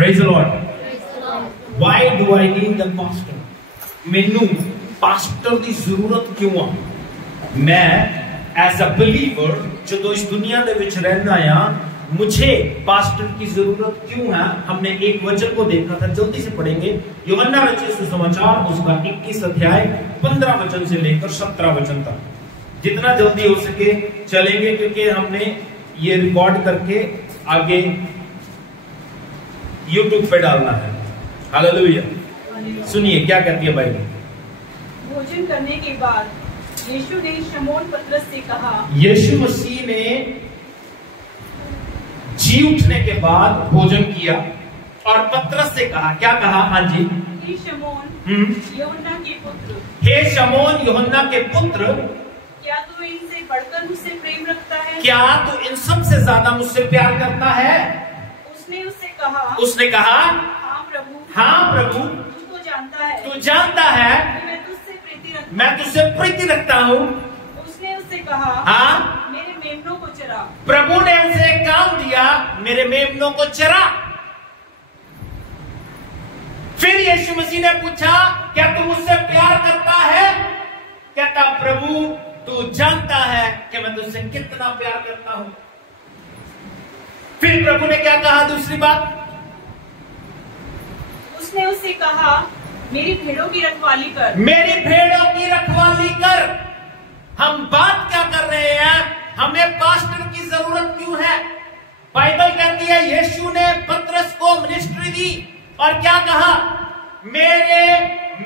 Praise the Lord. Why do I need the pastor? ਮੈਨੂੰ pastor ਦੀ ਜ਼ਰੂਰਤ ਕਿਉਂ ਆ? मैं एज अ बिलीवर जो इस दुनिया के विच रहना आ, मुझे पास्टर की जरूरत क्यों है? हमने एक वचन को देखा था, जल्दी से पढ़ेंगे। यूहन्ना रचित सुसमाचार उसका 21 अध्याय 15 वचन से लेकर 17 वचन तक, जितना जल्दी हो सके चलेंगे, क्योंकि हमने ये रिकॉर्ड करके आगे यूट्यूब पे डालना है। हालेलुया। सुनिए क्या कहती है बाइबल। भोजन करने के बाद यीशु ने शमौन पतरस से कहा, यीशु मसीह ने जी उठने के बाद भोजन किया और पतरस से कहा, क्या कहा? हाँ जी। हे शमौन यूहन्ना के पुत्र, हे शमौन यूहन्ना के पुत्र, क्या तू इनसे बढ़कर मुझसे प्रेम रखता है? क्या तू इन सब से ज्यादा मुझसे प्यार करता है? उसने कहा, हाँ प्रभु, हाँ प्रभु, तू तो जानता है, तू जानता है मैं तुझसे प्रीति रखता हूँ। उसने उससे कहा, हाँ, मेरे मेमनों को चरा। प्रभु ने उसे एक काम दिया, मेरे मेमनों को चरा। फिर यीशु मसीह ने पूछा, क्या तू मुझसे प्यार करता है? कहता, प्रभु तू जानता है कि मैं तुझसे कितना प्यार करता हूं। फिर प्रभु ने क्या कहा? दूसरी बात, उसने उससे कहा, मेरी भेड़ों की रखवाली कर। मेरी भेड़ों की रखवाली कर। हम बात क्या कर रहे हैं? हमें पास्टर की जरूरत क्यों है? बाइबल कहती है यीशु ने पतरस को मिनिस्ट्री दी और क्या कहा? मेरे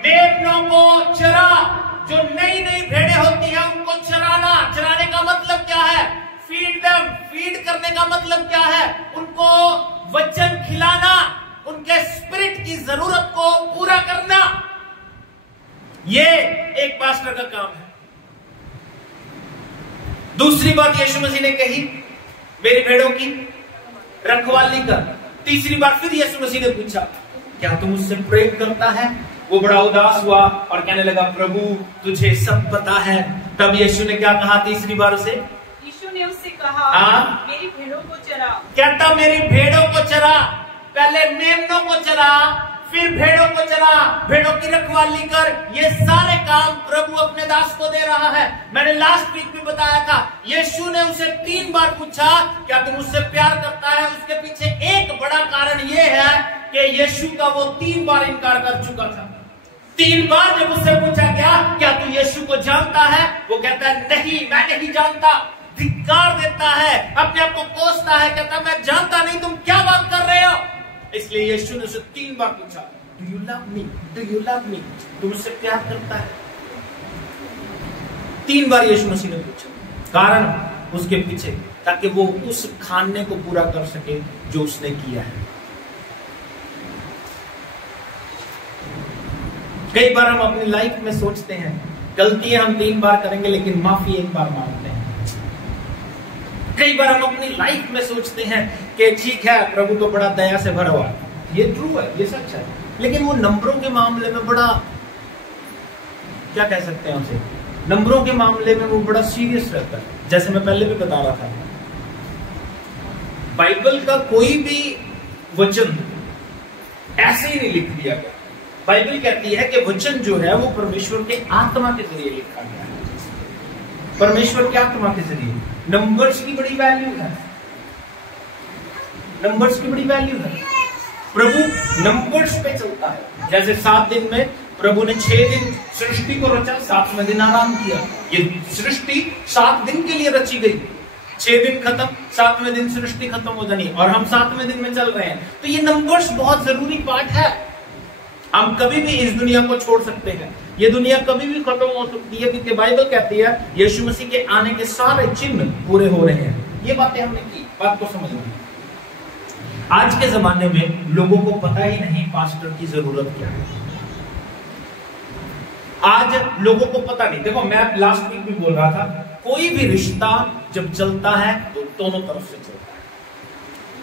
मेमनों को चरा। जो नई नई भेड़ें होती हैं उनको चराना। चराने का मतलब क्या है? Feed them. फीड करने का मतलब क्या है? उनको वचन खिलाना, उनके स्पिरिट की जरूरत को पूरा करना। ये एक पास्टर का काम है। दूसरी बात यीशु मसीह ने कही, मेरी भेड़ों की रखवाली कर। तीसरी बार फिर यीशु मसीह ने पूछा, क्या तू मुझसे प्रेम करता है? वो बड़ा उदास हुआ और कहने लगा, प्रभु तुझे सब पता है। तब यीशु ने क्या कहा तीसरी बार उसे? यीशु ने उससे कहा, हाँ, मेरी भेड़ों को चरा। कहता, मेरी भेड़ों को चरा। पहले मेमनों को चरा, फिर भेड़ों को चरा, भेड़ों की रखवाली कर। ये सारे काम प्रभु अपने दास को दे रहा है। मैंने लास्ट वीक भी बताया था, यीशु ने उसे 3 बार पूछा, क्या तुम मुझसे प्यार करता है? उसके पीछे एक बड़ा कारण यह है कि यीशु का वो 3 बार इनकार कर चुका था। 3 बार जब उससे पूछा गया, क्या तू यीशु को जानता है? वो कहता है, नहीं, मैं नहीं जानता। धिक्कार देता है, अपने आप को कोसता है, कहता मैं जानता नहीं, तुम क्या बात कर रहे हो? इसलिए यीशु ने उसे 3 बार पूछा, do you love me? Do you love me? तुम मुझसे प्यार करता है? 3 बार यीशु मसीह ने पूछा। कारण उसके पीछे, ताकि वो उस खाने को पूरा कर सके जो उसने किया है। कई बार हम अपनी लाइफ में सोचते हैं, गलतियां हम 3 बार करेंगे लेकिन माफी 1 बार मांगते हैं। कई बार हम अपनी लाइफ में सोचते हैं कि ठीक है, प्रभु तो बड़ा दया से भरा हुआ। ये ट्रू है, ये सच है, लेकिन वो नंबरों के मामले में बड़ा, क्या कह सकते हैं उसे, नंबरों के मामले में वो बड़ा सीरियस रहता है। जैसे मैं पहले भी बता रहा था, बाइबल का कोई भी वचन ऐसे ही नहीं लिख दिया गया। बाइबल कहती है कि वचन जो है वो परमेश्वर के आत्मा के जरिए लिखा गया है। परमेश्वर की आत्मा के जरिए। नंबर्स की बड़ी वैल्यू है, नंबर्स की बड़ी वैल्यू है। प्रभु नंबर्स पे चलता है। जैसे 7 दिन में प्रभु ने 6 दिन सृष्टि को रचा, 7वें दिन आराम किया। ये सृष्टि 7 दिन के लिए रची गई। 6 दिन खत्म, 7वें दिन सृष्टि खत्म हो जानी, और हम 7वें दिन में चल रहे हैं। तो ये नंबर्स बहुत जरूरी पार्ट है। हम कभी भी इस दुनिया को छोड़ सकते हैं, ये दुनिया कभी भी खत्म हो सकती है, क्योंकि बाइबल कहती है यीशु मसीह के आने के सारे चिन्ह पूरे हो रहे हैं। ये बातें हमने की, बात को समझ ली। आज के जमाने में लोगों को पता ही नहीं पास्टर की जरूरत क्या है। आज लोगों को पता नहीं। देखो, मैं लास्ट वीक भी बोल रहा था, कोई भी रिश्ता जब चलता है तो दोनों तरफ से चलता है।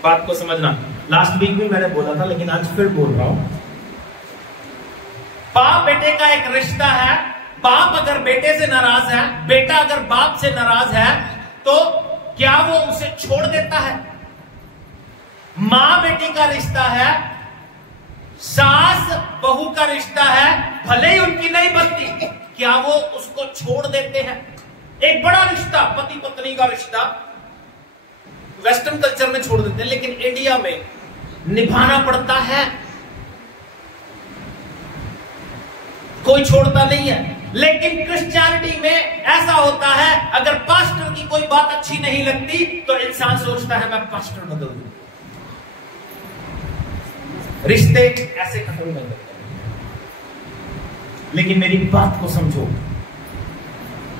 बात को समझना। लास्ट वीक भी मैंने बोला था, लेकिन आज फिर बोल रहा हूं। बाप बेटे का एक रिश्ता है। बाप अगर बेटे से नाराज है, बेटा अगर बाप से नाराज है, तो क्या वो उसे छोड़ देता है? मां बेटी का रिश्ता है। सास बहू का रिश्ता है, भले ही उनकी नहीं बनती, क्या वो उसको छोड़ देते हैं? एक बड़ा रिश्ता, पति पत्नी का रिश्ता वेस्टर्न कल्चर में छोड़ देते हैं, लेकिन इंडिया में निभाना पड़ता है, कोई छोड़ता नहीं है। लेकिन क्रिश्चियनिटी में ऐसा होता है, अगर पास्टर की कोई बात अच्छी नहीं लगती तो इंसान सोचता है मैं पास्टर बदल दूं। रिश्ते ऐसे खत्म नहीं होते। लेकिन मेरी बात को समझो,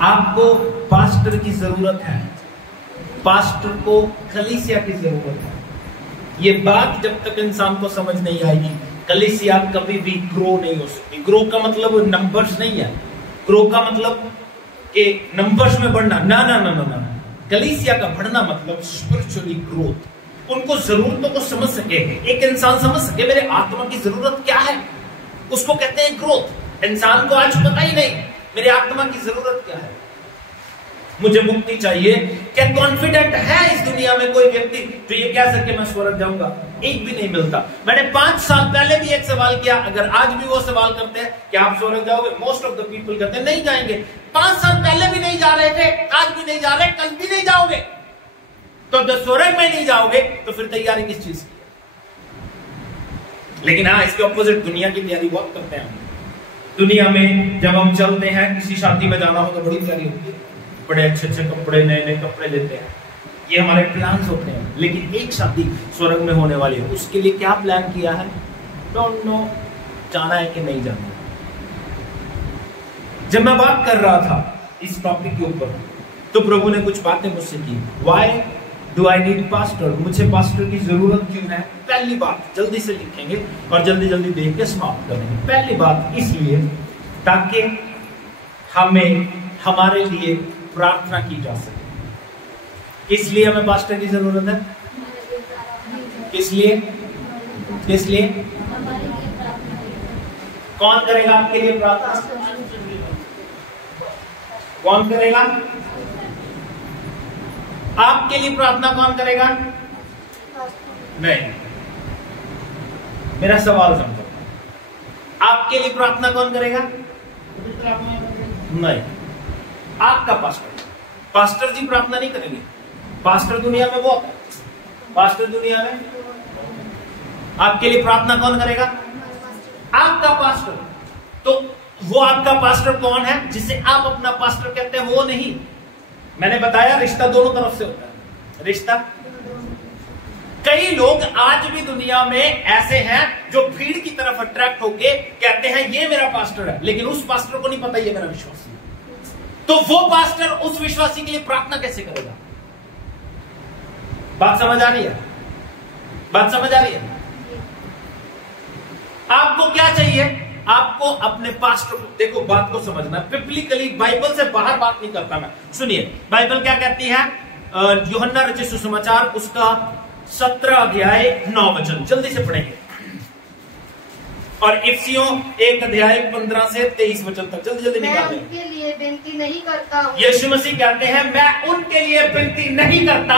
आपको पास्टर की जरूरत है, पास्टर को कलीसिया की जरूरत है। ये बात जब तक इंसान को समझ नहीं आएगी, कलीसिया कभी भी ग्रो नहीं हो सकती। ग्रो का मतलब नंबर्स नहीं है, ग्रो का मतलब कि नंबर्स में बढ़ना, ना ना ना ना ना। कलीसिया का बढ़ना मतलब स्पिरिचुअली ग्रोथ। उनको जरूरतों को समझ सके, एक इंसान समझ सके मेरे आत्मा की जरूरत क्या है, उसको कहते हैं ग्रोथ। इंसान को आज पता ही नहीं मेरे आत्मा की जरूरत क्या है, मुझे मुक्ति चाहिए। क्या कॉन्फिडेंट है इस दुनिया में कोई व्यक्ति जो ये कह सके मैं स्वर्ग जाऊंगा? एक भी नहीं मिलता। मैंने 5 साल पहले भी एक सवाल किया, अगर आज भी वो सवाल करते हैं कि आप स्वर्ग जाओगे, मोस्ट ऑफ द पीपल कहते हैं नहीं जाएंगे। 5 साल पहले भी नहीं जा रहे थे, आज भी नहीं जा रहे, कल भी नहीं जाओगे। तो जब स्वर्ग में नहीं जाओगे तो फिर तैयारी किस चीज की? लेकिन हाँ, इसके ऑपोजिट दुनिया की तैयारी बहुत करते हैं। दुनिया में जब हम चलते हैं, किसी शादी में जाना हो तो बड़ी तैयारी होती है, बड़े अच्छे अच्छे कपड़े, नए नए कपड़े लेते हैं, ये हमारे प्लान्स होते हैं। लेकिन एक शादी स्वर्ग में होने वाली है, उसके लिए क्या प्लान किया है? डोंट नो, जाना है कि नहीं जाना। जब मैं बात कर रहा था इस टॉपिक के ऊपर तो प्रभु ने कुछ बातें मुझसे की। Why do I need pastor? मुझे पास्टर की जरूरत क्यों है? पहली बात, जल्दी से लिखेंगे और जल्दी जल्दी देख के समाप्त करेंगे। पहली बात इसलिए ताकि हमें हमारे लिए प्रार्थना की जा सके। किस लिए हमें पास्टर की जरूरत है? किस लिए? किस लिए? कौन करेगा आपके लिए प्रार्थना? कौन करेगा आपके लिए प्रार्थना? कौन करेगा? नहीं, मेरा सवाल समझो, आपके लिए प्रार्थना कौन करेगा? नहीं, आपका पास्टर। पास्टर जी प्रार्थना नहीं करेंगे। पास्टर दुनिया में बहुत है, पास्टर दुनिया में। आपके लिए प्रार्थना कौन करेगा? आपका पास्टर। तो वो आपका पास्टर कौन है जिसे आप अपना पास्टर कहते हैं? वो नहीं। मैंने बताया रिश्ता दोनों तरफ से होता है। रिश्ता, कई लोग आज भी दुनिया में ऐसे हैं जो भीड़ की तरफ अट्रैक्ट होके कहते हैं ये मेरा पास्टर है, लेकिन उस पास्टर को नहीं पता ये मेरा विश्वासी है। तो वो पास्टर उस विश्वासी के लिए प्रार्थना कैसे करेगा? बात समझ आ रही है? बात समझ आ रही है? आपको क्या चाहिए? आपको अपने पास्टर को, देखो बात को समझना, बिब्लिकली बाइबल से बाहर बात नहीं करता मैं। सुनिए बाइबल क्या कहती है, यूहन्ना रचित सुसमाचार उसका 17 अध्याय 9 वचन, जल्दी से पढ़ेंगे। और इफिसियों 1 अध्याय 15 से 23 वचन तक जल्दी जल्दी निकाल लें। मैं उनके लिए विनती नहीं करता हूँ, यीशु मसीह कहते हैं मैं उनके लिए विनती नहीं करता,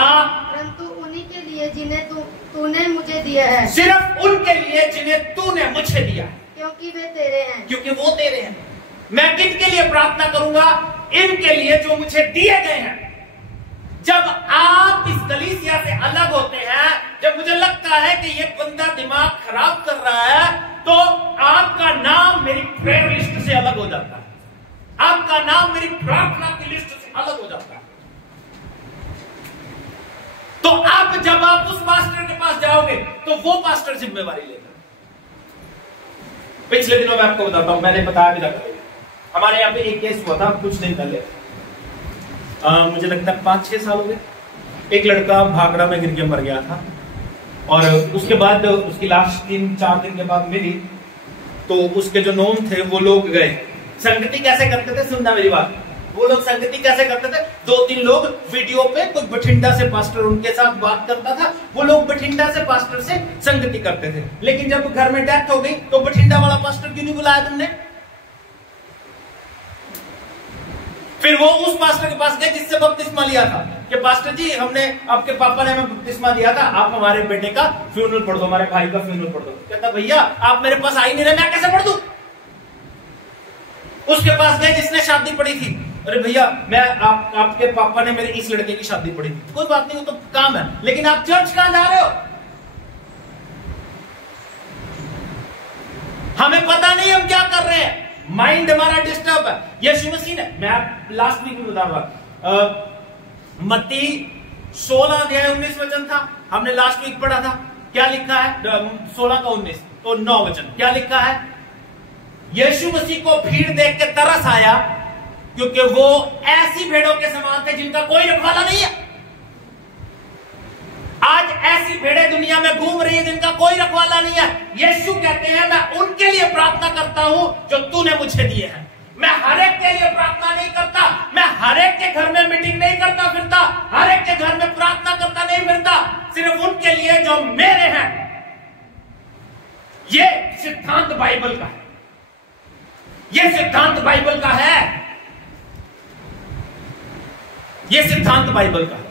परंतु उन्हीं के लिए जिन्हें तूने मुझे दिया है। सिर्फ उनके लिए जिन्हें तूने मुझे दिया है, क्योंकि वे तेरे हैं। क्योंकि वो तेरे हैं। मैं किनके लिए प्रार्थना करूंगा? इनके लिए जो मुझे दिए गए हैं। जब आप इस कलीसिया से अलग होते हैं, जब मुझे लगता है कि ये बंदा दिमाग खराब कर रहा है, तो आपका नाम मेरी प्रेयर लिस्ट से अलग हो जाता है, आपका नाम मेरी प्रार्थना की लिस्ट से अलग हो जाता है। तो आप जब आप उस पास्टर के पास जाओगे तो वो पास्टर जिम्मेवारी लेगा। पिछले दिनों मैं आपको बताता हूं, मैंने बताया भी था, हमारे यहाँ पे एक केस हुआ था कुछ दिन पहले, मुझे लगता है 5-6 साल हो गए। एक लड़का भागड़ा में गिर के मर गया था और उसके बाद उसकी लाश 3-4 दिन के बाद मिली। तो उसके जो नोन थे वो लोग गए, संगति कैसे करते थे, सुनना मेरी बात, वो लोग संगति कैसे करते थे, 2-3 लोग वीडियो पे, कोई बठिंडा से पास्टर उनके साथ बात करता था, वो लोग बठिंडा से पास्टर से संगति करते थे। लेकिन जब घर में डेथ हो गई तो बठिंडा वाला पास्टर क्यों नहीं बुलाया तुमने? फिर वो उस पास्टर के पास गए जिससे बपतिस्मा लिया था कि पास्टर जी, हमने आपके पापा ने हमें बपतिस्मा दिया था, आप हमारे बेटे का फ्यूनरल पढ़ दो, हमारे भाई का फ्यूनरल पढ़ दो। कहता भैया आप मेरे पास आ ही नहीं रहे, मैं कैसे पढ़ दूं? उसके पास गए जिसने शादी पढ़ी थी। अरे भैया मैं आपके पापा ने मेरे इस लड़के की शादी पढ़ी थी। कोई बात नहीं, वो तो काम है, लेकिन आप चर्च कहां जा रहे हो? हमें पता नहीं हम क्या कर रहे हैं, माइंड हमारा डिस्टर्ब है। यीशु मसीह ने, मैं लास्ट वीक में बता रहा, मत्ती 16 अध्याय 19 वचन था, हमने लास्ट वीक पढ़ा था। क्या लिखा है? 16 का 19 तो 9 वचन क्या लिखा है? यीशु मसीह को भीड़ देख के तरस आया, क्योंकि वो ऐसी भेड़ों के समान थे जिनका कोई रखवाला नहीं है। आज ऐसी भेड़ें दुनिया में घूम रही है जिनका कोई रखवाला नहीं है। यीशु कहते हैं मैं उनके लिए प्रार्थना करता हूं जो तूने मुझे दिए हैं। मैं हर एक के लिए प्रार्थना नहीं करता, मैं हर एक के घर में मीटिंग नहीं करता फिरता, हर एक के घर में प्रार्थना करता नहीं फिरता, सिर्फ उनके लिए जो मेरे हैं। ये सिद्धांत बाइबल का है, ये सिद्धांत बाइबल का है, ये सिद्धांत बाइबल का है।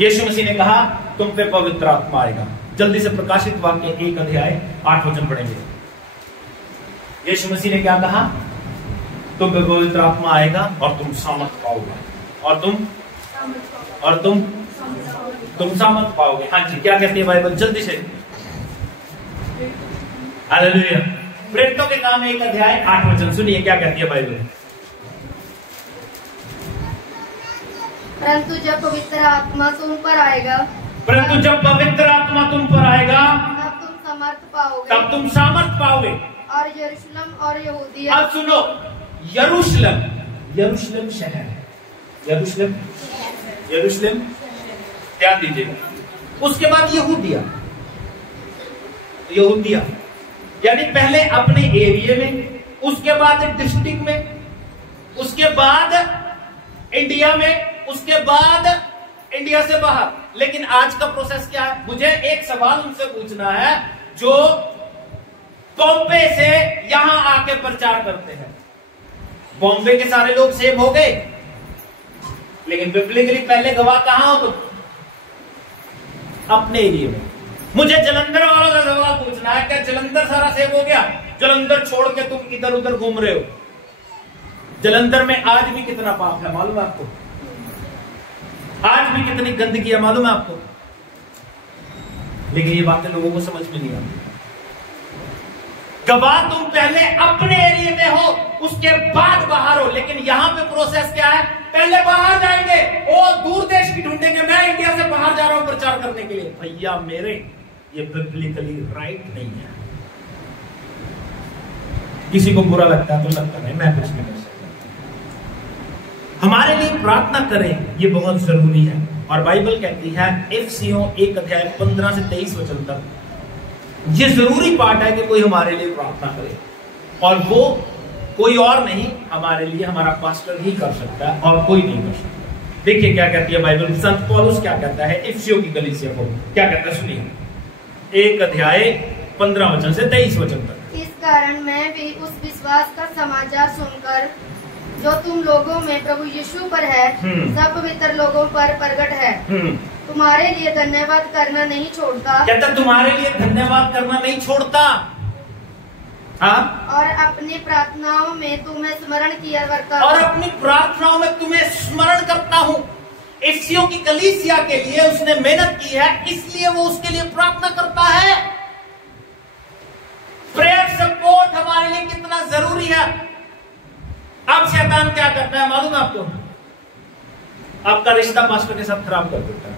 यीशु मसीह ने कहा तुम पे पवित्र आत्मा आएगा। जल्दी से प्रकाशित वाक्य 1 अध्याय 8 वचन पढ़ेंगे। यीशु मसीह ने क्या कहा? तुम पे पवित्र आत्मा आएगा और तुम सामर्थ पाओगे, और तुम सामर्थ पाओगे। हाँ जी, क्या कहती है बाइबल? जल्दी से, हालेलुया। प्रेरितों के काम 1 अध्याय 8 वचन सुनिए, क्या कहती है बाइबल? परंतु जब पवित्र आत्मा तुम पर आएगा, परंतु जब पवित्र आत्मा तुम पर आएगा तब तुम समर्थ पाओगे, तब तुम सामर्थ पाओगे। और यरूशलेम और यहूदिया, अब सुनो, यरूशलेम, यरूशलेम शहर है, यरूशलेम ध्यान दीजिएगा। उसके बाद यहूदिया, यानी पहले अपने एरिया में, उसके बाद डिस्ट्रिक्ट में, उसके बाद इंडिया में, उसके बाद इंडिया से बाहर। लेकिन आज का प्रोसेस क्या है? मुझे एक सवाल उनसे पूछना है जो बॉम्बे से यहां आके प्रचार करते हैं। बॉम्बे के सारे लोग सेव हो गए, लेकिन बिब्लिकली पहले गवाह कहां हो तुम? अपने एरिया में। मुझे जलंधर वालों का सवाल पूछना है, क्या जलंधर सारा सेव हो गया? जलंधर छोड़ के तुम इधर उधर घूम रहे हो। जलंधर में आज भी कितना पाप है मालूम है आपको? आज भी कितनी गंदगी है मालूम है आपको? लेकिन ये बातें लोगों को समझ में नहीं आती। गवाह तुम पहले अपने एरिया में हो, उसके बाद बाहर हो। लेकिन यहां पे प्रोसेस क्या है? पहले बाहर जाएंगे, वो दूर देश की ढूंढेंगे, मैं इंडिया से बाहर जा रहा हूं प्रचार करने के लिए। भैया मेरे, ये बिब्लिकली राइट नहीं है। किसी को बुरा लगता है तो लगता नहीं, मैं कुछ नहीं कर सकता। हमारे लिए प्रार्थना करें, ये बहुत जरूरी है। और बाइबल कहती है इफिसियों 1 अध्याय 15 से 23 वचन तक, ये जरूरी पार्ट है कि कोई हमारे लिए प्रार्थना करे, और वो कोई और नहीं, हमारे लिए हमारा पास्टर ही कर सकता है और कोई नहीं कर सकता। देखिए क्या कहती है बाइबल, संत पौलुस क्या कहता है इफिसियों की कलीसिया को, क्या कहता है सुनिए। 1 अध्याय 15 वचन से 23 वचन तक। इस कारण मैं भी उस विश्वास का समाचार सुनकर जो तुम लोगों में प्रभु यीशु पर है, सब पवित्र लोगों पर प्रकट है, तुम्हारे लिए धन्यवाद करना नहीं छोड़ता। कहता तुम्हारे लिए धन्यवाद करना नहीं छोड़ता। हाँ? और अपनी प्रार्थनाओं में तुम्हें स्मरण किया करता और अपनी प्रार्थनाओं में तुम्हें स्मरण करता हूँ। इफिसियों की कलीसिया के लिए उसने मेहनत की है, इसलिए वो उसके लिए प्रार्थना करता है। प्रेयर सपोर्ट हमारे लिए कितना जरूरी है। अब शैतान क्या करता है मालूम है आपको? आपका रिश्ता पास्टर के साथ खराब कर देता है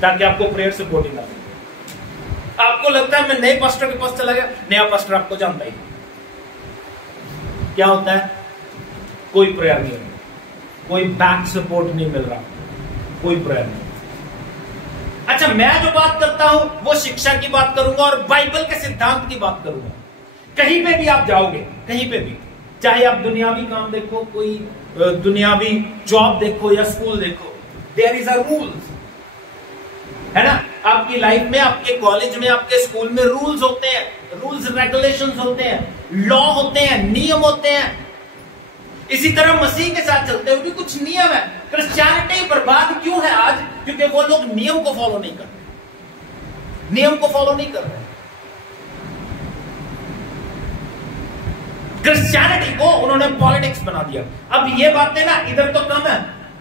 ताकि आपको प्रेयर सपोर्ट ही ना मिले। आपको लगता है मैं नए पास्टर के पास चला गया, नया पास्टर आपको जानता ही, क्या होता है? कोई प्रेयर नहीं, कोई बैक सपोर्ट नहीं मिल रहा, कोई प्रेयर नहीं। अच्छा, मैं जो बात करता हूं वो शिक्षा की बात करूंगा और बाइबल के सिद्धांत की बात करूंगा। कहीं पे भी आप जाओगे, कहीं पे भी, चाहे आप दुनियावी काम देखो, कोई दुनियावी जॉब देखो या स्कूल देखो, देयर इज अ रूल्स, है ना? आपकी लाइफ में, आपके कॉलेज में, आपके स्कूल में रूल्स होते हैं, रूल्स रेगुलेशंस होते हैं, लॉ होते हैं, नियम होते हैं। इसी तरह मसीह के साथ चलते हुए भी कुछ नियम है। क्रिश्चियनिटी बर्बाद क्यों है आज? क्योंकि वो लोग नियम को फॉलो नहीं कर रहे, नियम को फॉलो नहीं कर रहे। क्रिश्चियनिटी को उन्होंने पॉलिटिक्स बना दिया। अब ये बातें ना इधर तो कम है,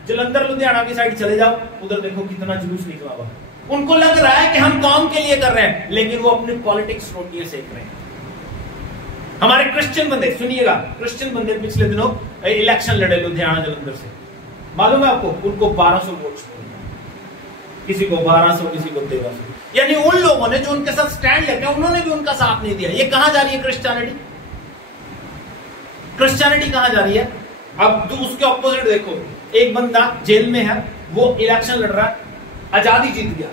जलंधर लुधियाना की साइड चले जाओ, उधर देखो कितना जुलूस निकला हुआ। उनको लग रहा है कि हम कौम के लिए कर रहे हैं, लेकिन वो अपनी पॉलिटिक्स रोटियां सेक रहे हैं। हमारे क्रिश्चियन बंदे, सुनिएगा, क्रिश्चियन बंदे पिछले दिनों इलेक्शन लड़े लुधियाना जलंधर से, मालूम है आपको, उनको 1200 वोट मिले, किसी को 1200, किसी को 1300। यानी उन लोगों ने जो उनके साथ स्टैंड लेते हैं, उन्होंने भी उनका साथ नहीं दिया। ये कहां जा रही है क्रिश्चियनिटी? क्रिश्चियनिटी कहां जा रही है? अब तो उसके ऑपोजिट देखो, एक बंदा जेल में है, वो इलेक्शन लड़ रहा है, आजादी जीत गया,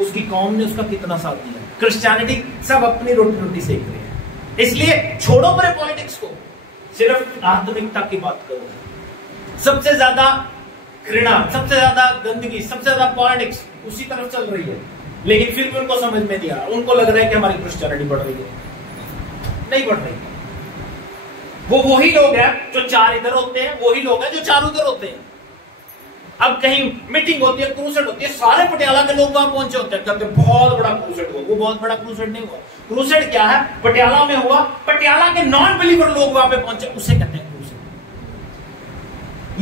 उसकी कौम ने उसका कितना साथ दिया। क्रिश्चियनिटी सब अपनी रोटी रोटी सेक रहे हैं। इसलिए छोड़ो परे पॉलिटिक्स को, सिर्फ आत्मिकता की बात करो। सबसे ज्यादा घृणा, सबसे ज्यादा गंदगी, सबसे ज्यादा पॉलिटिक्स उसी तरफ चल रही है, लेकिन फिर भी उनको समझ में नहीं आ रहा। उनको लग रहा है कि हमारी क्रिश्चियनिटी बढ़ रही है, नहीं बढ़ रही। वो वही लोग हैं जो 4 इधर होते हैं, वही लोग हैं जो 4 उधर होते हैं। अब कहीं मीटिंग होती है, क्रूसेड होती है, सारे पटियाला के लोग वहां पहुंचे होते हैं, कहते हैं बहुत बड़ा क्रूसेड हुआ। वो बहुत बड़ा क्रूसेड नहीं हुआ। क्रूसेड क्या है? पटियाला में हुआ, पटियाला के नॉन बिलीवर लोग वहां पे पहुंचे, उसे कहते हैं क्रूसेड।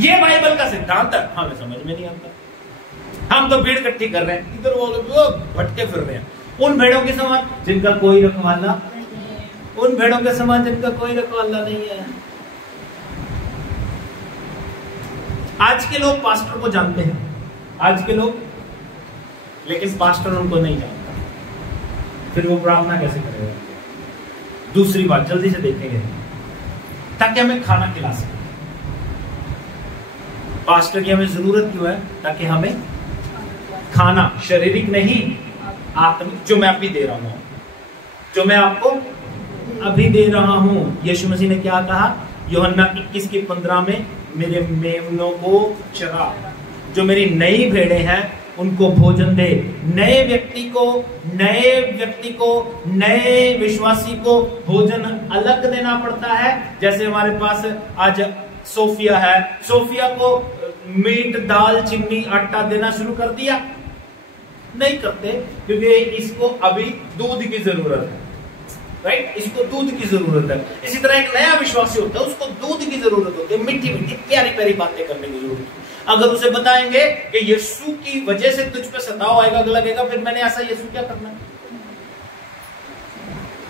ये बाइबल का सिद्धांत है, हमें समझ में नहीं आता। हम तो भीड़ इकट्ठी कर रहे हैं, इधर वो लोग भटके फिर रहे हैं। उन भेड़ों के समान जिनका कोई रखवाला, उन भेड़ों के समान जिनका कोई रखवाला नहीं है। आज के लोग पास्टर को जानते हैं, आज के लोग, लेकिन पास्टर उनको नहीं जानता, फिर वो प्रार्थना कैसे करेगा? दूसरी बात जल्दी से देखेंगे, ताकि हमें खाना खिला सके। पास्टर की हमें जरूरत क्यों है? ताकि हमें खाना, शारीरिक नहीं आत्मिक, जो मैं अभी दे रहा हूं, जो मैं आपको अभी दे रहा हूं। यीशु मसीह ने क्या कहा? यूहन्ना 21:15 में, मेरे मेमनों को चरा, जो मेरी नई भेड़ें हैं उनको भोजन दे। नए व्यक्ति को, नए विश्वासी को भोजन अलग देना पड़ता है। जैसे हमारे पास आज सोफिया है, सोफिया को मीट, दाल, चीनी, आटा देना शुरू कर दिया? नहीं करते, क्योंकि इसको अभी दूध की जरूरत है, राइट? इसको दूध की जरूरत है। इसी तरह एक नया विश्वासी होता है, उसको दूध की जरूरत होती है, मीठी मीठी प्यारी प्यारी बातें करने की जरूरत है। अगर उसे बताएंगे कि यीशु की वजह से तुझ पे सताव आएगा, लगेगा फिर मैंने ऐसा यीशु क्या करना है?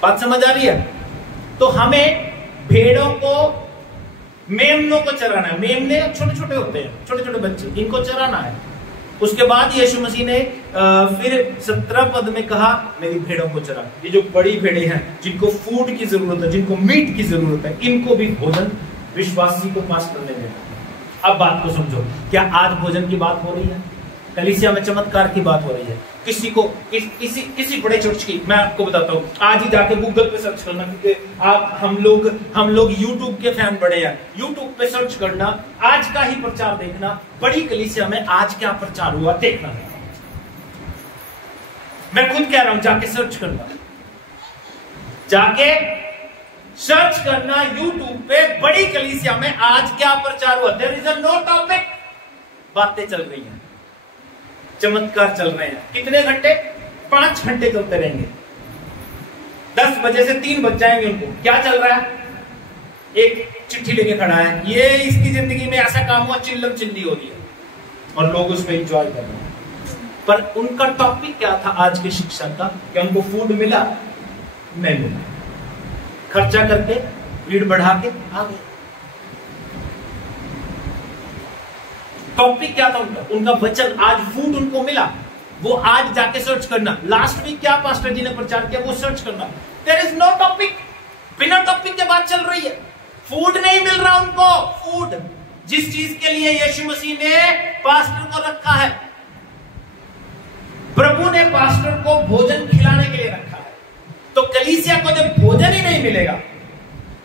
बात समझ आ रही है? तो हमें भेड़ों को, मेमनों को चराना है। मेमने छोटे छोटे होते हैं, छोटे छोटे बच्चे, इनको चराना है। उसके बाद यीशु मसीह ने फिर 17 पद में कहा, मेरी भेड़ों को चरा। ये जो बड़ी भेड़े हैं, जिनको फूड की जरूरत है, जिनको मीट की जरूरत है, इनको भी भोजन विश्वासी को पास करने देना। अब बात को समझो, क्या आज भोजन की बात हो रही है? कलीसिया में चमत्कार की बात हो रही है? किसी को किसी बड़े चर्च की, मैं आपको बताता हूँ, आज ही जाके गूगल पे सर्च करना, क्योंकि आप हम लोग यूट्यूब के फैन बड़े हैं। यूट्यूब पे सर्च करना, आज का ही प्रचार देखना, बड़ी कलीसिया में आज क्या प्रचार हुआ देखना। मैं खुद कह रहा हूं, जाके सर्च करना, जाके सर्च करना यूट्यूब पे, बड़ी कलीसिया में आज क्या प्रचार हुआ। There is a no topic, बातें चल रही हैं, चमत्कार चल रहे हैं। कितने घंटे? 5 घंटे चलते रहेंगे। 10 बजे से 3 बज जाएंगे उनको। क्या चल रहा है? एक चिट्ठी लेके खड़ा है, ये इसकी जिंदगी में ऐसा काम हुआ, चिल्लम चिल्ली हो रही है, और लोग उसमें एंजॉय कर रहे हैं। पर उनका टॉपिक क्या था आज की शिक्षा का? क्या उनको फूड मिला? नहीं मिला। खर्चा करके, भीड़ बढ़ा के आ गए। टॉपिक क्या था उनका? उनका वचन, आज फूड उनको मिला, वो आज जाके सर्च करना। लास्ट वीक क्या पास्टर जी ने प्रचार किया, वो सर्च करना। देयर इज नो टॉपिक, बिना टॉपिक के बात चल रही है। फूड नहीं मिल रहा उनको। फूड, जिस चीज के लिए यीशु मसीह ने पास्टर को रखा है, प्रभु ने पास्टर को भोजन खिलाने के लिए रखा है। तो कलीसिया को जब भोजन ही नहीं मिलेगा,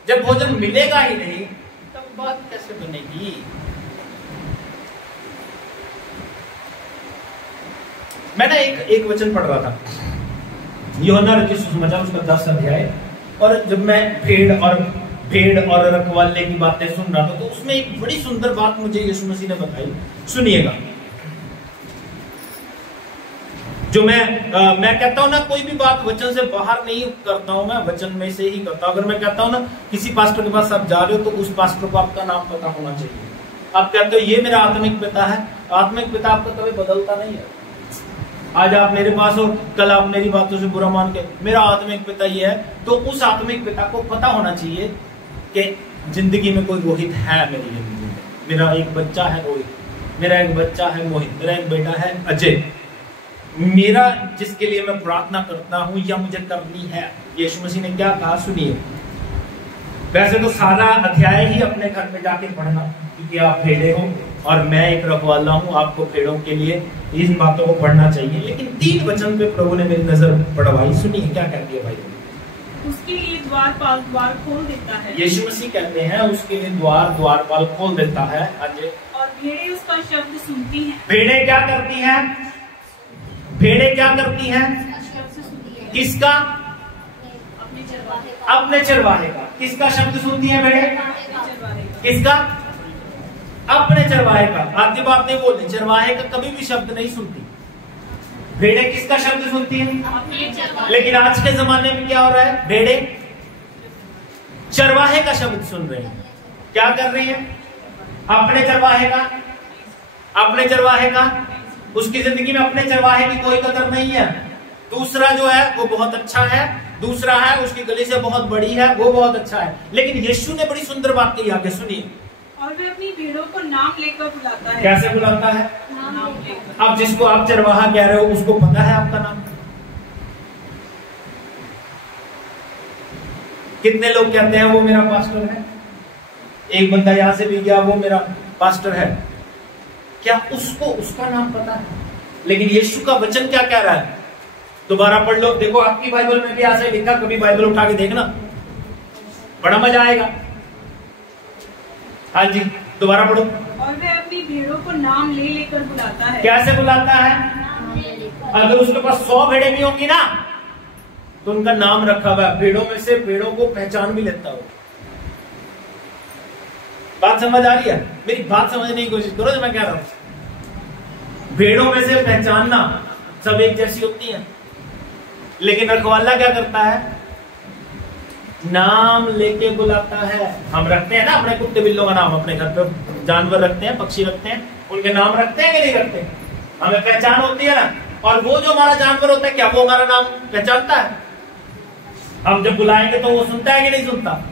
जब भोजन मिलेगा ही नहीं, तब बात कैसे बनेगी? मैंने एक वचन पढ़ रहा था, यूहन्ना रचित सुसमाचार उसका 10 अध्याय, और जब मैं भेड़ और भेड़ और रखवाले की बातें सुन रहा था, तो उसमें एक बड़ी सुंदर बात मुझे यीशु मसीह ने बताई, सुनिएगा। जो मैं कहता हूं ना, कोई भी बात वचन से बाहर नहीं करता हूं, मैं वचन में से ही करता हूं। अगर मैं कहता हूं ना किसी पास्टर के पास आप जा रहे हो, तो उस पास्टर को आपका नाम पता होना चाहिए। आप कहते हो ये मेरा आत्मिक पिता है, आत्मिक पिता आपका कभी बदलता नहीं है। आज आप मेरे पास हो, कल आप मेरी बातों से बुरा मान के मेरा आत्मिक पिता ये है, तो उस आत्मिक पिता को पता होना चाहिए कि जिंदगी में कोई रोहित है, मेरी जिंदगी में मेरा एक बच्चा है रोहित, मेरा एक बच्चा है मोहित, मेरा एक बेटा है अजय, मेरा जिसके लिए मैं प्रार्थना करता हूं या मुझे करनी है। यीशु मसीह ने क्या कहा, सुनिए। वैसे तो सारा अध्याय ही अपने घर में जाके पढ़ना, क्योंकि आप भेड़े हो और मैं एक रखवाला हूं, आपको भेड़ों के लिए इन बातों को पढ़ना चाहिए। लेकिन 3 वचन पे प्रभु ने मेरी नजर पड़वाई, सुनिए क्या कहती है भाई। उसके लिए द्वार खोल देता है। यीशु मसीह कहते हैं उसके लिए द्वारपाल खोल देता है। और भेड़ें उसका शब्द सुनती हैं। भेड़ें क्या करती हैं? भेड़ें क्या करती हैं? किसका? अपने चरवाहे का। किसका शब्द सुनती हैं भेड़ें? किसका? अपने चरवाहे का। आधी बात नहीं बोलती, चरवाहे का कभी भी शब्द नहीं सुनती। भेड़ें किसका शब्द सुनती हैं? लेकिन आज के जमाने में क्या हो रहा है, भेड़ें चरवाहे का शब्द सुन रहे हैं। क्या कर रही हैं? अपने चरवाहे का। अपने चरवाहे का। उसकी जिंदगी में अपने चरवाहे की कोई कदर नहीं है। दूसरा जो है वो बहुत अच्छा है, दूसरा है उसकी गली से बहुत बड़ी है, वो बहुत अच्छा है। लेकिन यीशु ने बड़ी सुंदर बात कही, आगे सुनिए। और वे अपनी भेड़ों को नाम लेकर बुलाता है। कैसे बुलाता है? नाम लेकर। अब जिसको आप चरवाहा कह रहे हो उसको पता है आपका नाम? कितने लोग कहते हैं वो मेरा पास्टर है? एक बंदा यहां से भी गया, वो मेरा पास्टर है। क्या उसको उसका नाम पता है? लेकिन यीशु का वचन क्या कह रहा है? दोबारा पढ़ लो, देखो आपकी बाइबल में भी ऐसे लिखा, कभी बाइबल उठा के देखना, बड़ा मजा आएगा। हाँ जी, दोबारा पढ़ो। और वे अपनी भेड़ों को नाम ले लेकर बुलाता है। कैसे बुलाता है? अगर उसके पास 100 भेड़ें भी होंगी ना, तो उनका नाम रखा हुआ है। भेड़ों में से भेड़ों को पहचान भी लेता हो। बात समझ आ रही है? मेरी बात समझने की कोशिश करो जो मैं कह रहा हूं। भेड़ों में से पहचानना, सब एक जैसी होती हैं, लेकिन रखवाला क्या करता है? नाम लेके बुलाता है। हम रखते हैं ना अपने कुत्ते बिल्लों का नाम, अपने घर पे जानवर रखते हैं, पक्षी रखते हैं, उनके नाम रखते हैं कि नहीं रखते? हमें पहचान होती है ना। और वो जो हमारा जानवर होता है, क्या वो हमारा नाम पहचानता है? हम जब बुलाएंगे तो वो सुनता है कि नहीं सुनता?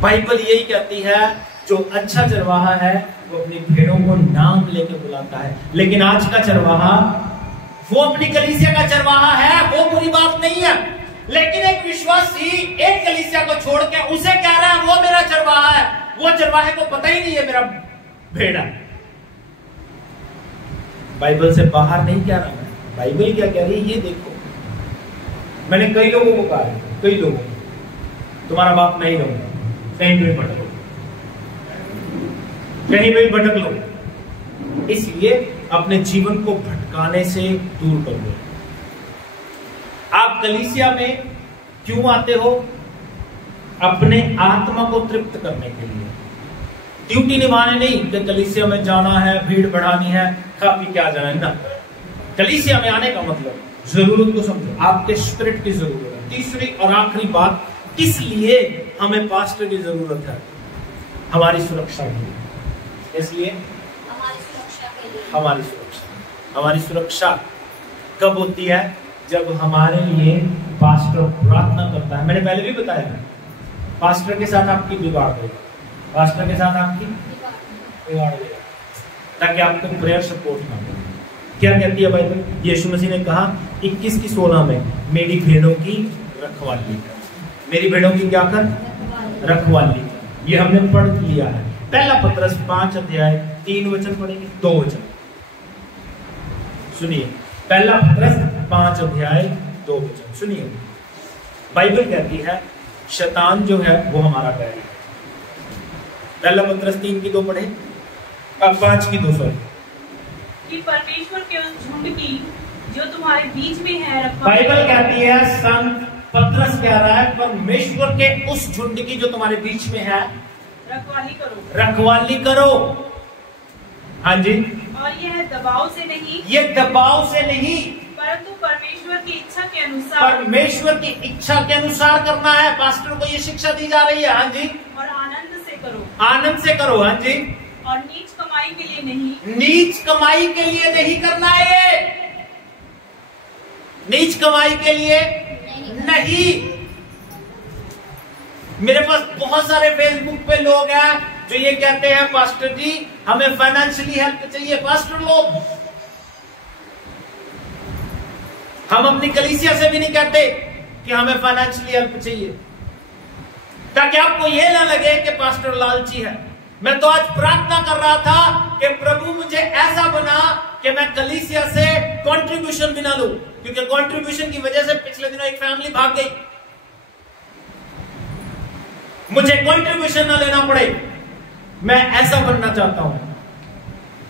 बाइबल यही कहती है, जो अच्छा चरवाहा है वो अपनी भेड़ों को नाम लेके बुलाता है। लेकिन आज का चरवाहा, वो अपनी कलीसिया का चरवाहा है, वो बुरी बात नहीं है। लेकिन एक विश्वासी एक कलीसिया को छोड़ के उसे कह रहा है वो मेरा चरवाहा है, वो चरवाहे को पता ही नहीं है मेरा भेड़ है। बाइबल से बाहर नहीं कह रहा मैं। बाइबल क्या कह रही है ये देखो। मैंने कई लोगों को कहा है, कई लोगों को, तुम्हारा बाप नहीं रहूंगा, कहीं भी भटक लो, कहीं भी भटक लो। इसलिए अपने जीवन को भटकाने से दूर कर दो। आप कलीसिया में क्यों आते हो? अपने आत्मा को तृप्त करने के लिए, ड्यूटी निभाने नहीं कि कलीसिया में जाना है, भीड़ बढ़ानी है, खा पी के आ जाना है ना। कलीसिया में आने का मतलब जरूरत को समझो, आपके स्पिरिट की जरूरत है। तीसरी और आखिरी बात, किस लिए हमें पास्टर की जरूरत है? हमारी सुरक्षा के लिए। इसलिए हमारी सुरक्षा। हमारी सुरक्षा कब होती है? जब हमारे लिए पास्टर प्रार्थना करता है। मैंने पहले भी बताया, पास्टर के साथ आपकी बिगाड़ देगा, पास्टर के साथ आपकी बिगाड़ देगा, ताकि आपको प्रेयर सपोर्ट ना मिले। क्या कहती है बाइबल? यीशु मसीह ने कहा 21 की 16 में, मेरी भेड़ों की रखवाली कर। मेरी भेड़ों की क्या कर? रखवाली कर। ये हमने पढ़ लिया है। पहला पत्रस 5 अध्याय 3 वचन पढ़ेंगे, 2 वचन सुनिए। पहला पत्रस 5 अध्याय 2 वचन सुनिए। बाइबल कहती है शैतान जो है वो हमारा बैरी है। पहला पत्रस 3 की 2 पढ़े, 5 की 2 सॉरी। कि परमेश्वर के उस झुंड की जो तुम्हारे बीच में है, बाइबल कहती है संत पतरस कह रहा है परमेश्वर के उस झुंड की जो तुम्हारे बीच में है रखवाली करो। रखवाली करो। हाँ जी। और यह दबाव से नहीं, ये दबाव से नहीं, परंतु परमेश्वर की इच्छा के अनुसार, परमेश्वर की इच्छा के अनुसार करना है। पास्टर को ये शिक्षा दी जा रही है। हाँ जी। और आनंद से करो। आनंद से करो। हाँ जी। और नीच कमाई के लिए नहीं, नीच कमाई के लिए नहीं करना है। ये नीच कमाई के लिए नहीं। मेरे पास बहुत सारे फेसबुक पे लोग हैं जो ये कहते हैं पास्टर जी हमें फाइनेंशियली हेल्प चाहिए। पास्टर लोग, हम अपनी कलीसिया से भी नहीं कहते कि हमें फाइनेंशियली हेल्प चाहिए, ताकि आपको ये ना लगे कि पास्टर लालची है। मैं तो आज प्रार्थना कर रहा था कि प्रभु मुझे ऐसा बना कि मैं कलीसिया से कंट्रीब्यूशन भी ना लूं, क्योंकि कंट्रीब्यूशन की वजह से पिछले दिनों एक फैमिली भाग गई। मुझे कंट्रीब्यूशन ना लेना पड़े, मैं ऐसा बनना चाहता हूं।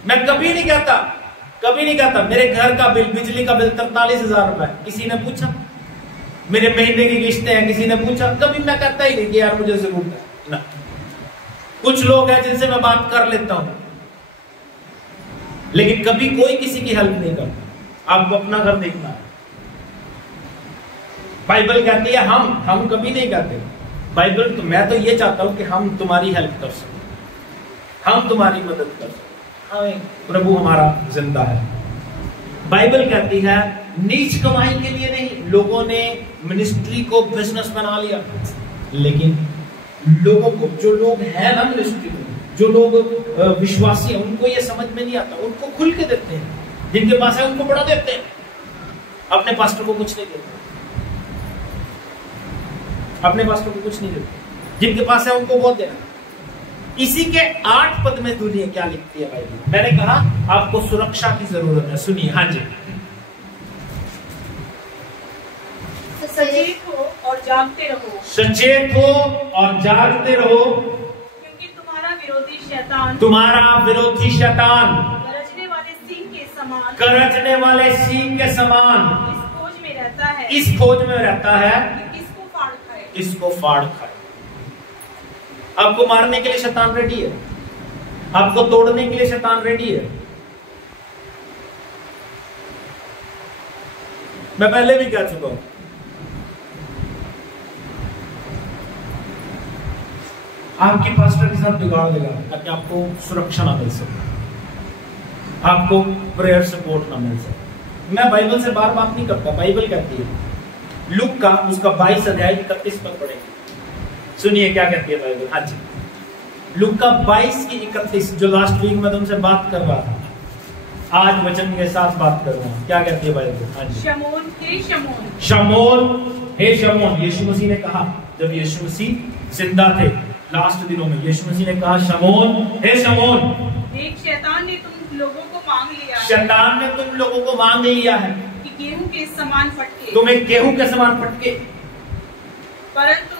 मैं कभी नहीं कहता मेरे घर का बिल, बिजली का बिल 43,000 रुपए, किसी ने पूछा? मेरे महीने की किस्तें हैं, किसी ने पूछा? कभी मैं कहता ही नहीं कि यार मुझे जरूरत है ना। कुछ लोग हैं जिनसे मैं बात कर लेता हूं, लेकिन कभी कोई किसी की हेल्प नहीं करता। आपको अपना घर देखना है। बाइबल कहती है हम कभी नहीं कहते। बाइबल तो मैं तो ये चाहता हूं कि हम तुम्हारी हेल्प कर सकें, हम तुम्हारी मदद कर सकें। हाँ, प्रभु हमारा जिंदा है। बाइबल कहती है नीच कमाई के लिए नहीं। लोगों ने मिनिस्ट्री को बिजनेस बना लिया, लेकिन लोगों को, जो लोग हैं ना मिनिस्ट्री में, जो लोग विश्वासी हैं, उनको ये समझ में नहीं आता। उनको खुल के देते हैं, जिनके पास है उनको बढ़ा देते हैं, अपने पास्टर को कुछ नहीं देते। अपने पास्टर को कुछ नहीं देते, जिनके पास है उनको बहुत देना। इसी के 8 पद में दुनिया क्या लिखती है बाइबल? मैंने कहा आपको सुरक्षा की जरूरत है। सुनिए। हाँ जी। सचेत हो और जागते रहो। सचेत हो और जागते रहो, क्योंकि तुम्हारा विरोधी शैतान गरजने वाले सिंह के समान इस खोज में रहता है कि किसको फाड़ खाए। आपको मारने के लिए शैतान रेडी है, आपको तोड़ने के लिए शैतान रेडी है। मैं पहले भी कह चुका हूं, आपकी पास्टर के साथ बिगाड़ देगा ताकि आपको सुरक्षा ना मिल सके, आपको प्रेयर सपोर्ट ना मिल सके। मैं बाइबल से बार बात नहीं करता। बाइबल कहती है, लूक का उसका 22 अध्याय 31 पद पढ़ेंगे। सुनिए क्या कहती है बाइबल। हाँ जी। लूक का 22 की 31, जो लास्ट वीक में तुमसे बात कर रहा था, आज वचन के साथ बात कर रहा हूं। क्या कहती है बाइबल? हाँ जी। शमौन हे शमौन। यीशु मसीह ने कहा, जब यीशु मसीह जिंदा थे लास्ट दिनों में, यीशु मसीह ने कहा शमौन हे शमौन, एक शैतान ने तुम लोगों को मांग लिया है। शैतान ने तुम लोगों को मांग लिया है कि गेहूं के समान फटके, तुम्हें गेहूं के समान फटके। परंतु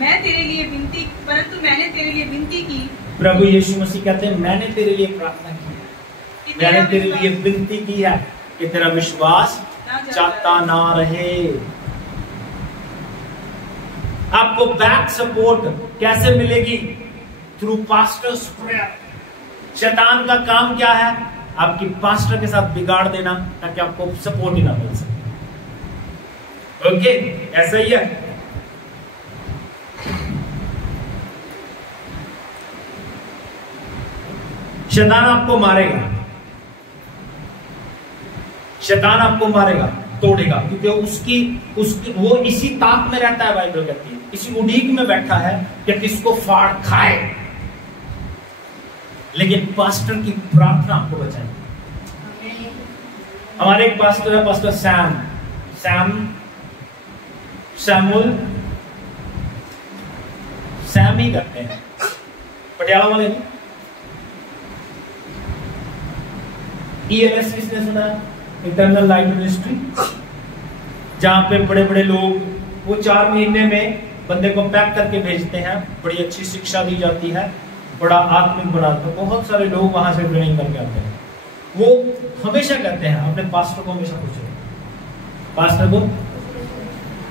मैंने तेरे लिए विनती की। प्रभु यीशु मसीह कहते हैं मैंने तेरे लिए प्रार्थना की, मैंने तेरे लिए विनती की है कि तेरा विश्वास जाता ना रहे। आपको बैक सपोर्ट कैसे मिलेगी? Through pastors prayer. शैतान का काम क्या है? आपकी पास्टर के साथ बिगाड़ देना ताकि आपको सपोर्ट ही ना मिल सके। ओके, ऐसा ही है। शैतान आपको मारेगा, शैतान आपको मारेगा, तोड़ेगा, क्योंकि उसकी वो इसी ताक में रहता है। बाइबल कहती है इसी उड़ीक में बैठा है कि किसको फाड़ खाए। लेकिन पास्टर की प्रार्थना आपको बचाएगी। हमारे एक पास्टर है, पास्टर सैम ही करते हैं, पटियाला वाले नहीं। ELS किसने सुना? इंटरनल लाइट मिनिस्ट्री, जहां पे बड़े बड़े लोग वो 4 महीने में बंदे को पैक करके भेजते हैं, बड़ी अच्छी शिक्षा दी जाती है, बड़ा आत्मिक बनाते हैं। बहुत सारे लोग वहां से ट्रेनिंग करके आते हैं। वो हमेशा कहते हैं, अपने पास्टर को हमेशा पूछो, पास्टर को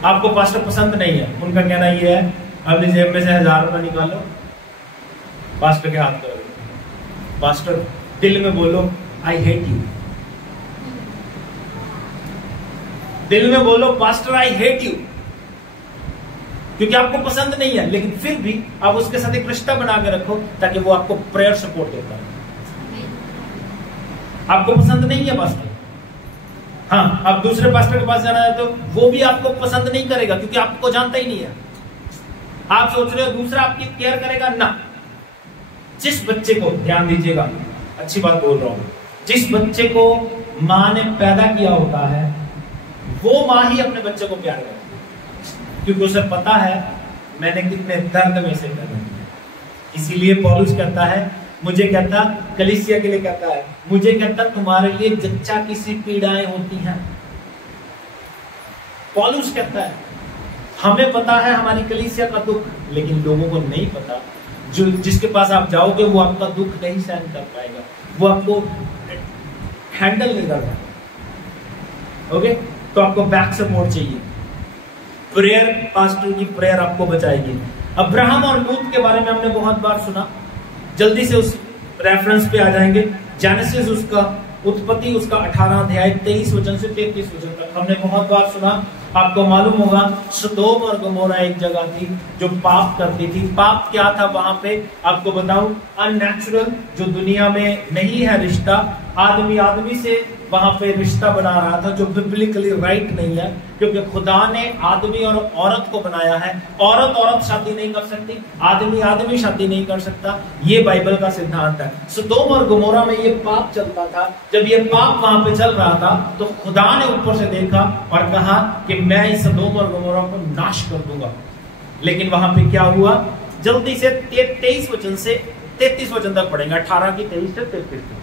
आपको पास्टर पसंद नहीं है, उनका कहना ये है अपनी जेब में से 1000 रुपए निकालो, पास्टर के हाथ करो, पास्टर दिल में बोलो आई हेट यू, दिल में बोलो पास्टर आई हेट यू, क्योंकि आपको पसंद नहीं है, लेकिन फिर भी आप उसके साथ एक रिश्ता बना के रखो ताकि वो आपको प्रेयर सपोर्ट देता है। आपको पसंद नहीं है पास्टर, हाँ, आप दूसरे पास्टर के पास जाना है तो वो भी आपको पसंद नहीं करेगा, क्योंकि आपको जानता ही नहीं है। आप सोच रहे हो दूसरा आपकी केयर करेगा ना। जिस बच्चे को, ध्यान दीजिएगा, अच्छी बात बोल रहा हूं, जिस बच्चे को मां ने पैदा किया होता है वो मां ही अपने बच्चे को प्यार करती है, क्योंकि उसे पता है मैंने कितने दर्द में से पैदा किया। इसीलिए पौलुस कहता है, मुझे कहता, कलीसिया के लिए कहता है, मुझे कहता तुम्हारे लिए जच्चा की सी पीड़ाएं होती हैं। पौलुस कहता है हमें पता है हमारी कलीसिया का दुख, लेकिन लोगों को नहीं पता। जो जिसके पास आप जाओगे वो आपका दुख नहीं सहन कर पाएगा, वो आपको हैंडल नहीं कर पाएगा। ओके, तो आपको बैक सपोर्ट चाहिए। प्रेयर, पास्टर की प्रेयर आपको बचाएगी। अब्राहम और लूत के बारे में हमने बहुत बार सुना, जल्दी से उस रेफरेंस पे आ जाएंगे। जेनेसिस, उसका उत्पत्ति, उसका 18 अध्याय 23 वचन से 33 वचन तक हमने बहुत बार सुना। आपको मालूम होगा सदोम और गमोरा एक जगह थी जो पाप करती थी। पाप क्या था वहां पे, आपको बताऊं, अननेचुरल, जो दुनिया में नहीं है रिश्ता, आदमी आदमी से वहां पे रिश्ता बना रहा था, जो बिब्लिकली राइट नहीं है, क्योंकि खुदा ने आदमी और औरत को बनाया है। औरत औरत शादी नहीं कर सकती, आदमी आदमी शादी नहीं कर सकता, ये बाइबल का सिद्धांत है। सदोम और गमोरा में ये पाप चलता था। जब ये पाप वहां पे चल रहा था तो खुदा ने ऊपर से देखा और कहा कि मैं इस सदोम और गमोरा को नाश कर दूंगा। लेकिन वहां पे क्या हुआ, जल्दी से 23 वचन से 33 वचन तक पढ़ेंगे, 18 की 23 से 33 तक।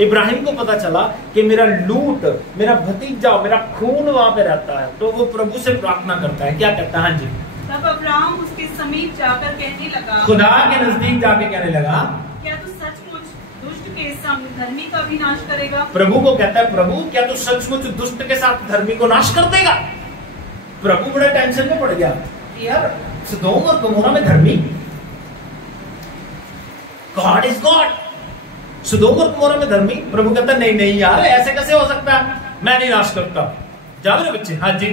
इब्राहिम को पता चला कि मेरा लूट, मेरा भतीजा, मेरा खून वहां पे रहता है, तो वो प्रभु से प्रार्थना करता है। क्या कहता है? हाँ जी। तब अब्राहम उसके समीप जाकर कहने लगा, खुदा के नजदीक जाके कहने लगा, क्या तू सचमुच दुष्ट के संग धर्मी का भी नाश करेगा? प्रभु को कहता है, प्रभु क्या तू सचमुच दुष्ट के साथ धर्मी को नाश कर देगा? प्रभु बड़ा टेंशन में पड़ गया कि यार सदोम और गमोरा में धर्मी, गॉड इज गॉड, सदोम और गमोरा में धर्मी। प्रभु कहता नहीं नहीं यार, ऐसे कैसे हो सकता है, मैं नहीं नाश करता। जाओ मेरे बच्चे। हाँ जी।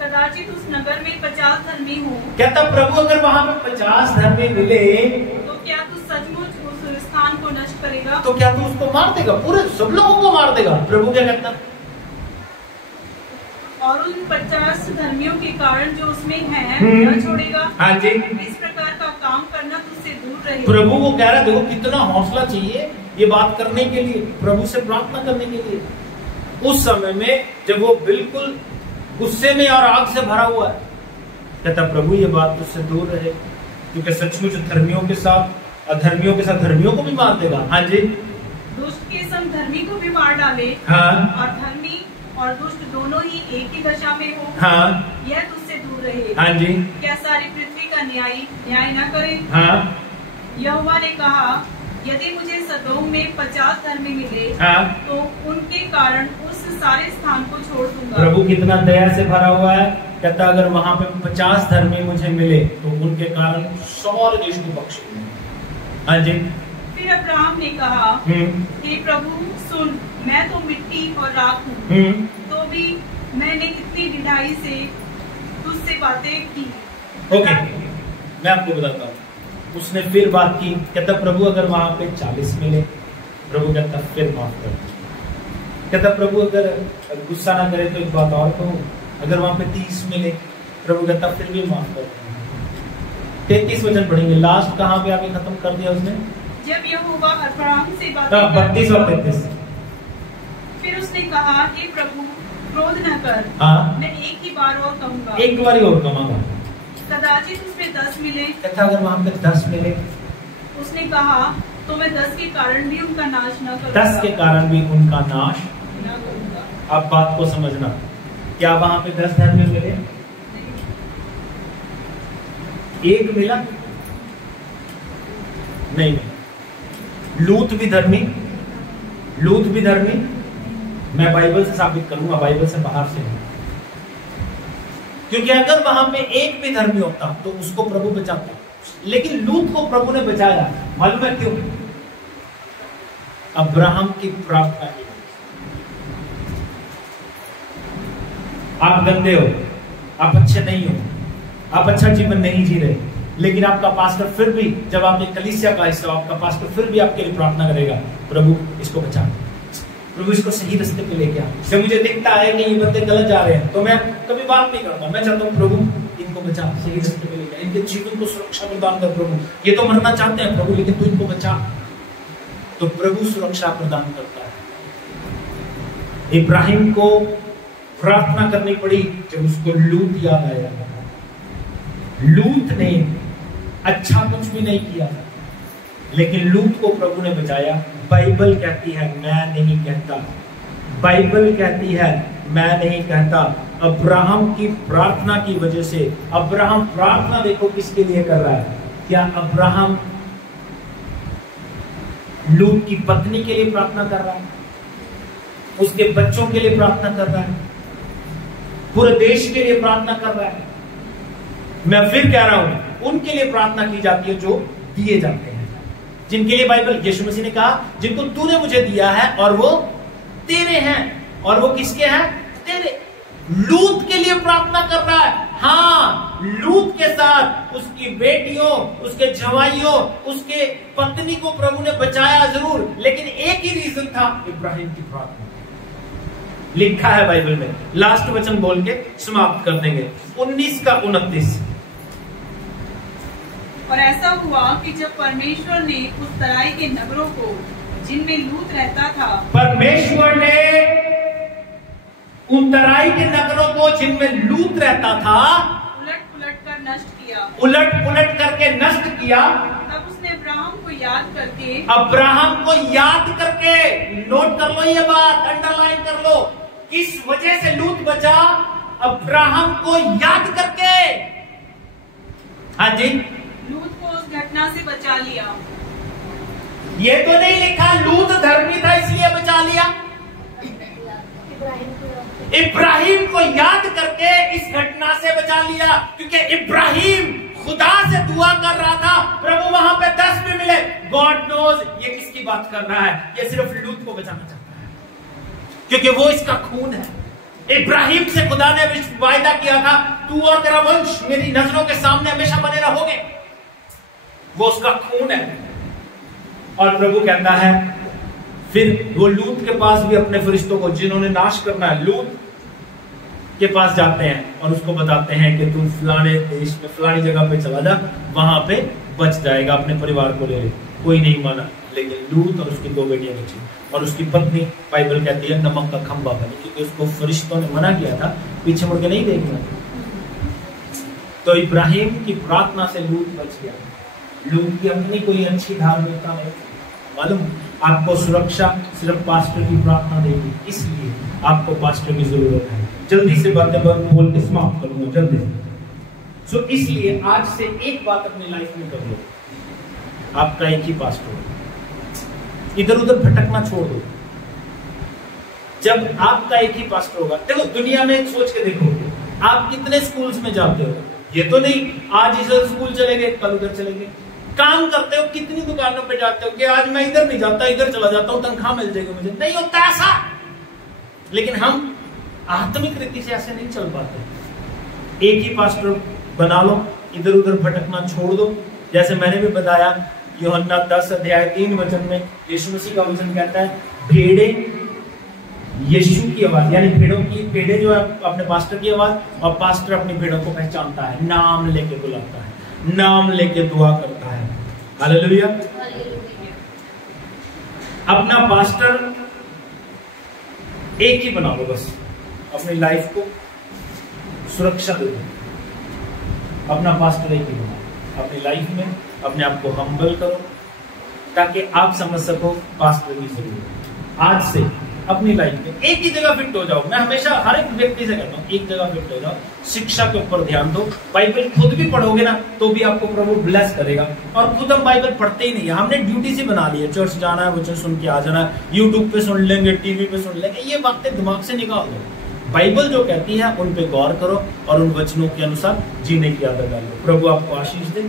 कदाचित उस नगर में 50 धर्मी हो। कहता प्रभु अगर वहां पे 50 धर्मी मिले तो क्या तू सचमुच उस स्थान को नष्ट करेगा? तो क्या तू उसको मार देगा, पूरे सब लोगों को मार देगा? प्रभु क्या कहता, और उन 50 धर्मियों के कारण जो उसमें है न छोड़ेगा। हाँ जी। इस प्रकार का काम करना तुझसे दूर रहे। प्रभु को कह रहा है, देखो कितना हौसला चाहिए ये बात करने के लिए, प्रभु से प्रार्थना करने के लिए। उस समय में जब वो बिल्कुल गुस्से में और आग से भरा हुआ है, कहता प्रभु ये बात तुझसे दूर रहे, क्योंकि सचमुच धर्मियों के साथ अधर्मियों के साथ धर्मियों को भी मार देगा। हाँ जी। दुष्ट के संग धर्मी को भी मार डाले। हाँ। और धर्मी और दुष्ट दोनों ही एक ही दशा में हो। हाँ। यह तुझसे दूर रहे। हाँ जी। क्या सारी पृथ्वी का न्याय न करे? हाँ। यहोवा ने कहा, यदि मुझे सदोम में 50 धर्मी मिले, हाँ। तो उनके कारण उस सारे स्थान को छोड़ दूंगा। प्रभु कितना दया से भरा हुआ है। कहता अगर वहां पे 50 धर्मी मुझे मिले तो उनके कारण 100 देश को बख्श दूंगा। हाँ जी। फिर अब्राहम ने कहा, हे प्रभु सुन, मैं तो मिट्टी और राख हूँ, तो भी मैंने इतनी ढिलाई से तुझसे बातें की। ओके, मैं आपको बताता हूँ। उसने फिर बात की, कहता प्रभु अगर वहां पे 40 मिले, प्रभु कहता फिर माफ कर। कहता प्रभु अगर गुस्सा ना करे तो एक बात और कहूँ, अगर वहां पे 30 मिले, प्रभु कहता फिर भी माफ कर। 33 वचन पढ़ेंगे, लास्ट कहाँ पे आके खत्म कर दिया उसने, जब यहोवा अब्राहम से बात 32 और 33। फिर उसने कहा, हे प्रभु क्रोध न कर, हाँ, मैं एक ही बार और कहूँगा, एक बार और कहूँगा। कदाचित उसमें 10 मिले। कहता अगर वहां पे 10 मिले, उसने कहा, तो मैं 10 के कारण भी उनका नाश न करूँगा। 10 के कारण भी उनका नाश न करूँगा। आप बात को समझना, क्या वहां पे 10 धर्मी मिले? एक मिला? नहीं मिला। लूत भी धर्मी, लूत भी धर्मी, मैं बाइबल से साबित करूंगा, बाइबल से बाहर से नहीं। क्योंकि अगर वहां पे एक भी धर्मी होता तो उसको प्रभु बचाता, लेकिन लूत को प्रभु ने बचाया। मालूम है क्यों? अब्राहम की प्रार्थना की। आप गंदे हो, आप अच्छे नहीं हो, आप अच्छा जीवन नहीं जी रहे, लेकिन आपका पास्टर फिर भी, जब आप एक कलीसिया का हिस्सा, आपका पास्टर फिर भी आपके लिए प्रार्थना करेगा, प्रभु इसको बचा, प्रभु इसको सही रास्ते पे लेके आ। जब मुझे दिखता है कि ये बंदे गलत जा रहे हैं तो मैं कभी बात नहीं करूंगा, मैं चाहता हूँ प्रभु इनको बचा, सही रास्ते पे लेके आ, इनके जीवन को सुरक्षा प्रदान कर प्रभु, ये तो मरना चाहते हैं प्रभु, लेकिन तू इनको बचा। तो प्रभु सुरक्षा प्रदान करता है। इब्राहिम को प्रार्थना करनी पड़ी जब उसको लूत याद आया। लूत ने अच्छा कुछ भी नहीं किया, लेकिन लूत को प्रभु ने बचाया। बाइबल कहती है, मैं नहीं कहता, बाइबल कहती है मैं नहीं कहता। अब्राहम की प्रार्थना की वजह से, अब्राहम प्रार्थना देखो किसके लिए कर रहा है। क्या अब्राहम लूत की पत्नी के लिए प्रार्थना कर रहा है, उसके बच्चों के लिए प्रार्थना कर रहा है, पूरे देश के लिए प्रार्थना कर रहा है। मैं फिर कह रहा हूं, उनके लिए प्रार्थना की जाती है जो दिए जाते हैं, जिनके लिए बाइबल, यीशु मसीह ने कहा जिनको तूने मुझे दिया है और वो तेरे हैं, और वो किसके हैं? तेरे। लूत के लिए प्रार्थना कर रहा है। हाँ, लूत के साथ उसकी बेटियों, उसके जवाइयों, उसके पत्नी को प्रभु ने बचाया जरूर, लेकिन एक ही रीजन था, इब्राहिम की प्रार्थना। लिखा है बाइबल में, लास्ट वचन बोल के समाप्त कर देंगे, 19 का 29। और ऐसा हुआ कि जब परमेश्वर ने उस तराई के नगरों को जिनमें लूत रहता था, परमेश्वर ने उन तराई के नगरों को जिनमें लूत रहता था उलट पुलट कर नष्ट किया, उलट पुलट करके नष्ट किया। तब उसने अब्राहम को याद करके, अब्राहम को याद करके, नोट कर लो ये बात, अंडरलाइन कर लो, किस वजह से लूत बचा? अब्राहम को याद करके। हाँ जी, लूत को उस घटना से बचा लिया। ये तो नहीं लिखा लूत धर्मी था इसलिए बचा लिया। इब्राहिम को याद करके इस घटना से बचा लिया, क्योंकि इब्राहिम खुदा से दुआ कर रहा था, प्रभु वहां पे 10 भी मिले। गॉड नोज ये किसकी बात कर रहा है, ये सिर्फ लूत को बचाना चाहता है, क्योंकि वो इसका खून है। इब्राहिम से खुदा ने वायदा किया था, तू और तेरा वंश मेरी नजरों के सामने हमेशा बने रहोगे, वो उसका खून है। और प्रभु कहता है, फिर वो लूत के पास भी अपने फरिश्तों को जिन्होंने नाश करना है, लूत के पास जाते हैं और उसको बताते हैं कि तू फलाने देश में फलानी जगह पे चला जा, वहां पे बच जाएगा, अपने परिवार को ले ले। कोई नहीं माना, लेकिन लूत और उसकी 2 बेटियां बची, और उसकी पत्नी बाइबल कहती है नमक का खंभा बनी, क्योंकि उसको फरिश्तों ने मना किया था पीछे मुड़ के नहीं देखना। तो इब्राहिम की प्रार्थना से लूत बच गया। लूत की अपनी कोई अच्छी धार्मिकता नहीं। मालूम, आपको सुरक्षा सिर्फ पास्टर की प्रार्थना देगी, इसलिए आपको पास्टर की जरूरत है। जल्दी से बातें बोल के समाप्त करूंगा, जल्दी से। सो इसलिए आज से एक बात अपनी लाइफ में कर लो, आपका एक ही पास्टर हो, इधर उधर भटकना छोड़ दो। जब आपका एक ही पास्टर होगा, देखो दुनिया में सोच के देखो, आप कितने स्कूल्स में जाते हो, ये तो नहीं आज इधर स्कूल चले गए कल उधर चले गए। काम करते हो, कितनी दुकानों पे जाते हो कि आज मैं इधर नहीं जाता, इधर चला जाता हूं, तनख्वाह मिल जाएगी मुझे। नहीं होता ऐसा। लेकिन हम आत्मिक रीति से ऐसे नहीं चल पाते। एक ही पास्टर बना लो, इधर उधर भटकना छोड़ दो। जैसे मैंने भी बताया, यूहन्ना 10 अध्याय 3 वचन में यीशु मसीह का वचन कहता है, भेड़ें यीशु की आवाज, यानी भेड़ें जो है अपने पास्टर की आवाज, और पास्टर अपनी भेड़ों को पहचानता है, नाम लेके बुलाता है, नाम लेके दुआ करता है। हालेलुया। अपना पास्टर एक ही बना लो, बस अपनी लाइफ को सुरक्षा दे दो। अपना पास्टर एक ही बनाओ अपनी लाइफ में, अपने आप को हम्बल करो, ताकि आप समझ सको पास्टर की जरूरत। आज से अपनी लाइफ में एक ही जगह फिट हो जाओ। मैं हमेशा हर एक व्यक्ति से कहता हूँ, एक जगह फिट हो जाओ, शिक्षा के ऊपर ध्यान दो। बाइबल खुद भी पढ़ोगे ना तो भी आपको प्रभु ब्लेस करेगा। और खुद हम बाइबल पढ़ते ही नहीं है, हमने ड्यूटी से बना ली है, चर्च जाना है, वचन सुन के आ जाना है, यूट्यूब पे सुन लेंगे, टीवी पे सुन लेंगे, ये बातें दिमाग से निकाल दो। बाइबल जो कहती है उन पे गौर करो और उन वचनों के अनुसार जीने की आदत डालो। प्रभु आपको आशीष दे।